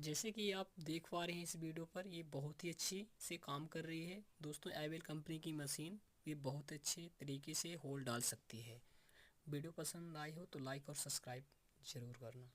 जैसे कि आप देख पा रहे हैं इस वीडियो पर, ये बहुत ही अच्छी से काम कर रही है दोस्तों। एवेल कंपनी की मशीन ये बहुत अच्छे तरीके से होल डाल सकती है। वीडियो पसंद आई हो तो लाइक और सब्सक्राइब ज़रूर करना।